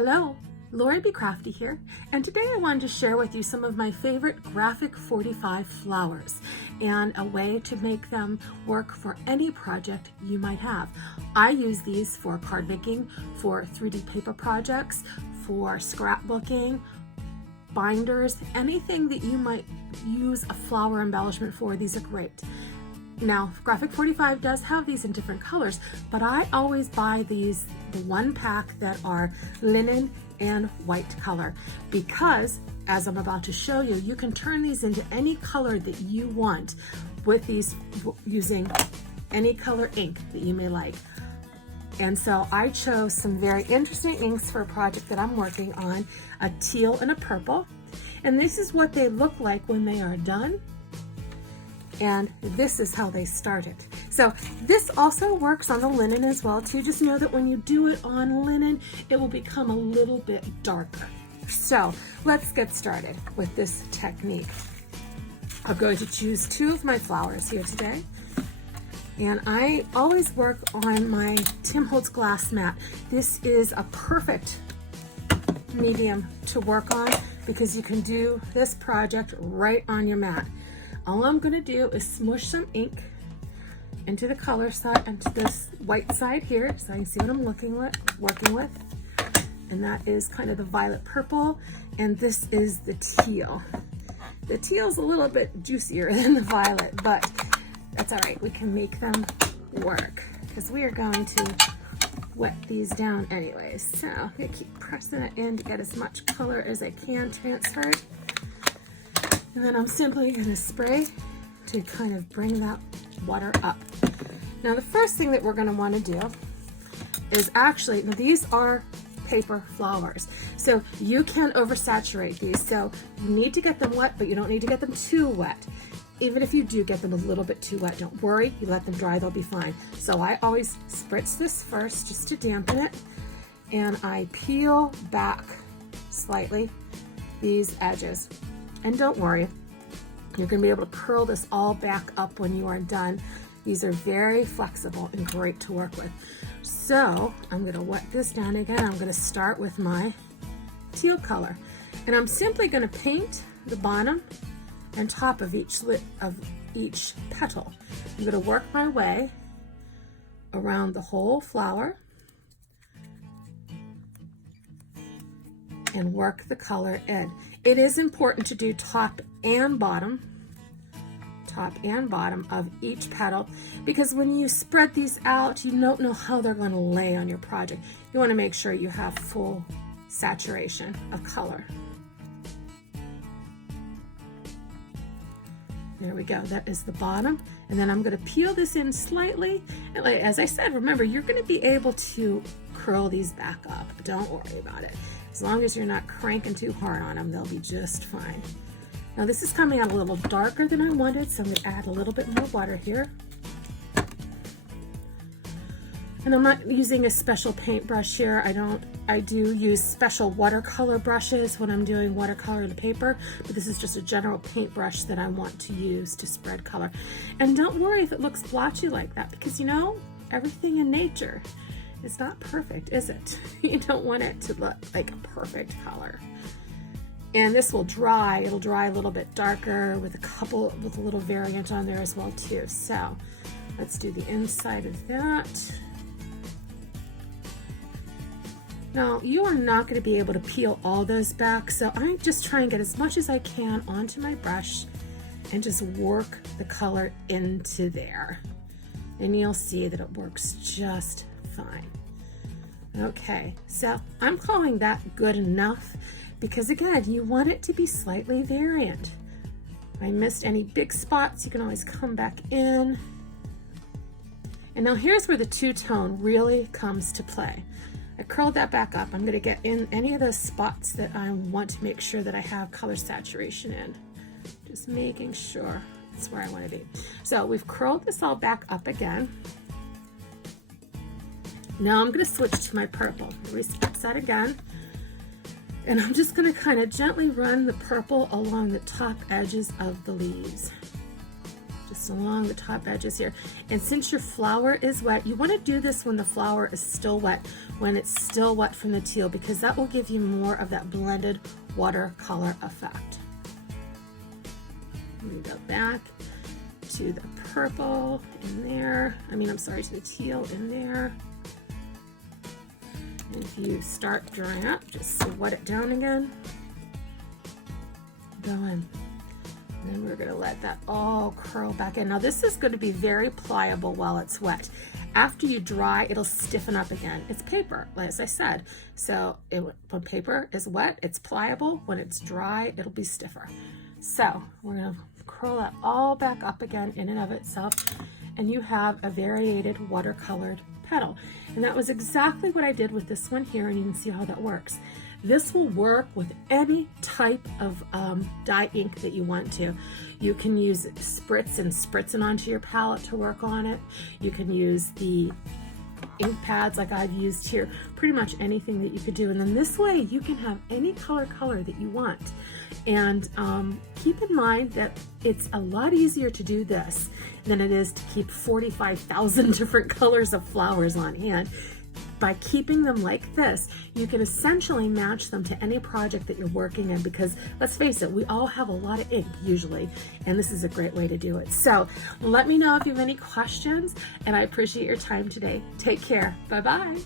Hello, Lori B. Crafty here, and today I wanted to share with you some of my favorite graphic 45 flowers and a way to make them work for any project you might have. I use these for card making, for 3D paper projects, for scrapbooking, binders, anything that you might use a flower embellishment for. These are great. Now, Graphic 45 does have these in different colors, but I always buy these, the one pack that are linen and white color, because as I'm about to show you, you can turn these into any color that you want with these using any color ink that you may like. And so I chose some very interesting inks for a project that I'm working on, a teal and a purple. And this is what they look like when they are done. And this is how they started. So this also works on the linen as well too. Just know that when you do it on linen, it will become a little bit darker. So let's get started with this technique. I'm going to choose two of my flowers here today. And I always work on my Tim Holtz glass mat. This is a perfect medium to work on because you can do this project right on your mat. All I'm gonna do is smush some ink into the color side, into this white side here, so I can see what I'm working with. And that is kind of the violet purple, and this is the teal. The teal's a little bit juicier than the violet, but that's all right. We can make them work because we are going to wet these down anyways. So I'm gonna keep pressing it in to get as much color as I can transferred. And then I'm simply going to spray to kind of bring that water up. Now the first thing that we're going to want to do is actually, now these are paper flowers, so you can oversaturate these. So you need to get them wet, but you don't need to get them too wet. Even if you do get them a little bit too wet, don't worry, you let them dry, they'll be fine. So I always spritz this first just to dampen it, and I peel back slightly these edges. And don't worry, you're going to be able to curl this all back up when you are done. These are very flexible and great to work with. So I'm going to wet this down again. I'm going to start with my teal color. And I'm simply going to paint the bottom and top of each petal. I'm going to work my way around the whole flower and work the color in. It is important to do top and bottom of each petal, because when you spread these out, you don't know how they're going to lay on your project. You want to make sure you have full saturation of color. There we go, that is the bottom. And then I'm going to peel this in slightly. And like, as I said, remember, you're going to be able to curl these back up. Don't worry about it. As long as you're not cranking too hard on them, they'll be just fine. Now this is coming out a little darker than I wanted, so I'm going to add a little bit more water here. And I'm not using a special paintbrush here. I do use special watercolor brushes when I'm doing watercolor in paper, but this is just a general paintbrush that I want to use to spread color. And don't worry if it looks blotchy like that, because you know, everything in nature, it's not perfect, is it? You don't want it to look like a perfect color. And this will dry, it'll dry a little bit darker with a little variant on there as well too. So let's do the inside of that. Now you are not going to be able to peel all those back, so I just try and get as much as I can onto my brush and just work the color into there. And you'll see that it works just fine. Okay, so I'm calling that good enough because again, you want it to be slightly variant. If I missed any big spots, you can always come back in. And now here's where the two-tone really comes to play. I curled that back up. I'm going to get in any of those spots that I want to make sure that I have color saturation in. Just making sure that's where I want to be. So we've curled this all back up again. Now I'm going to switch to my purple. Respritz that again. And I'm just going to kind of gently run the purple along the top edges of the leaves. just along the top edges here. And since your flower is wet, you want to do this when the flower is still wet, when it's still wet from the teal, because that will give you more of that blended watercolor effect. We go back to the purple in there. To the teal in there. And if you start drying up, just wet it down again. Go in. And then we're going to let that all curl back in. Now this is going to be very pliable while it's wet. After you dry, it'll stiffen up again. It's paper, as I said. So when paper is wet, it's pliable. When it's dry, it'll be stiffer. So we're going to curl that all back up again in and of itself. And you have a variated watercolored petal. And that was exactly what I did with this one here, and you can see how that works. This will work with any type of dye ink that you want to. You can use spritz and spritz it onto your palette to work on it. You can use the ink pads like I've used here, pretty much anything that you could do. And then this way you can have any color that you want. And keep in mind that it's a lot easier to do this than it is to keep 45,000 different colors of flowers on hand. By keeping them like this, you can essentially match them to any project that you're working in, because let's face it, we all have a lot of ink usually, and this is a great way to do it. So let me know if you have any questions, and I appreciate your time today. Take care. Bye-bye.